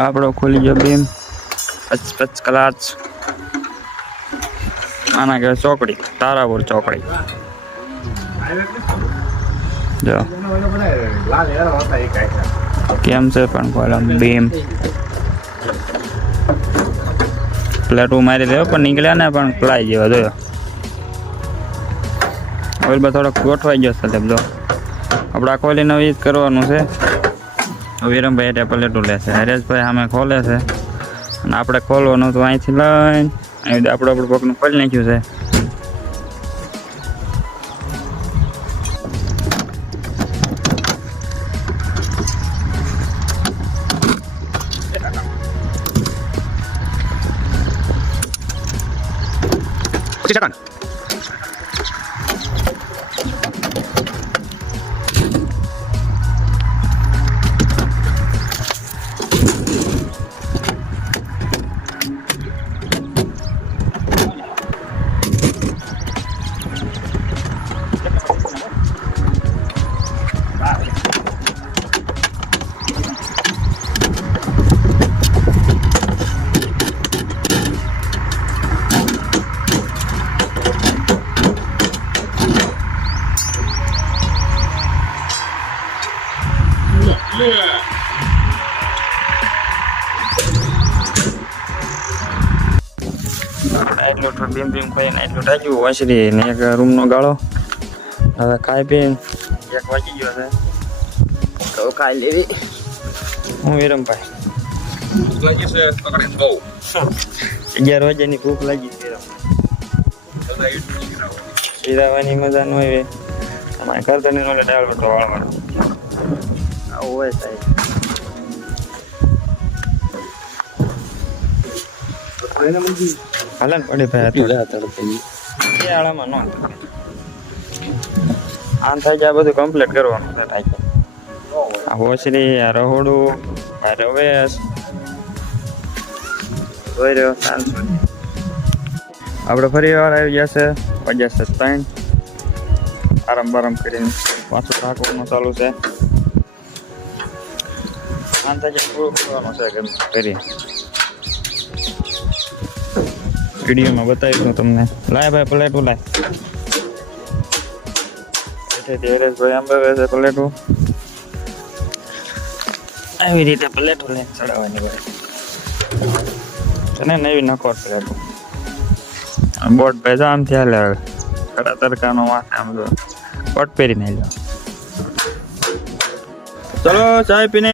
આપણો ખુલી ગયો બીમ 55 કલાક આના કે ચોકડી તારાપુર ચોકડી જો કેમ છે પણ કોલમ બીમ પ્લેટો મારી રહ્યો પણ નીકળ્યા ને પણ ફ્લાય જેવા જોયો ઓઇલ બસ થોડોક ગોઠવાઈ ગયો છે જો આપણે ખોલીને વીજ કરવાનું છે વિરમભાઈ એટલે પ્લેટું લેશે હરેશભાઈ સામે ખોલે છે અને આપણે ખોલવાનું તો અહીંથી લઈને અહીં આપણું પગનું ખોલી નાખ્યું છે એટલું બીમ ખાઈને એટલું ટાક્યું વાંસરી ને એક રૂમનો ગાળો હવે ખાઈ પીને 1 વાગી ગયો છે તો ખાઈ લેવી હું વિરમભાઈ લાગી છે પકડીને બહુ 11 વાગ્યાની ભૂખ લાગી છે શીરાવાની મજા ન હોય અમારે કરતની નોલે ડાળ વટો વાળવાનો આવું હોય સાહેબ હાલન પડી ભાઈ આળામાં ન આમ થાય છે આ બધું કમ્પ્લીટ કરવાનું થાય છે આ હોસરી આ રહોડું આ રવેશ જોઈ રહ્યો શાંત આપણે ફરી વાર આવી જશે 53 આરામ બારામ કરીને પાછું ઠાકોરનું ચાલુ છે આમ થાય છે પૂરું કરવાનું છે કેમ કરી વિડીયોમાં બતાવીશું તમને લાય ભાઈ પ્લેટું લાય ધીરેશભાઈ આંબે છે પ્લેટું આવી રીતે પ્લેટું લઈને ચડાવવાની હોય તને નવી નકોર પ્લેટું બોટ ભેજા આમથી હાલે હવે કડા તડકાનો માથે આમ જો કોટ પહેરીને લો ચલો ચાય પીને